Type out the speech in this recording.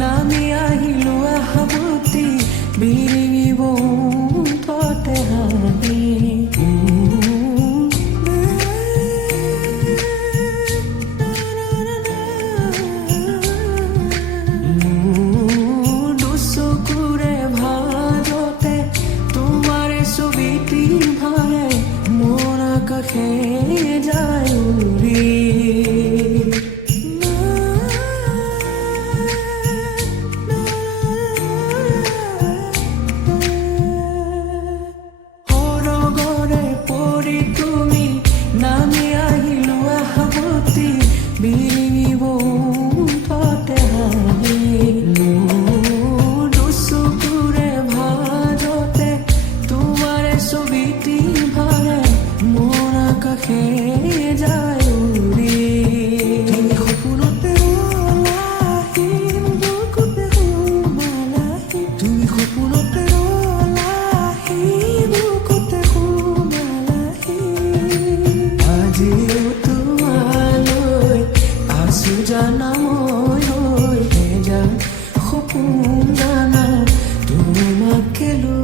নামি আহিলো আহাবতি বিৰিঙিব ততে হানি দুচকুৰে ভাজতে তোমাৰে ছবিটি ভাহে মোৰ আকাশে যায় উৰি নামি আহিলো আহাবতি বিৰিঙিব ততে হানি দুচকুৰে ভাজতে তোমাৰে ছবিটি ভাহে মোৰ আকাশে যায় উৰি সপোনতে ওলাহি বুকুতে সোমালাহি তুমি সপোনতে ওলাহি বুকুতে সোমালাহি আজিও তোমালৈ আছো জানা মই ভেজা সপোন জানা তোমাকে লৈ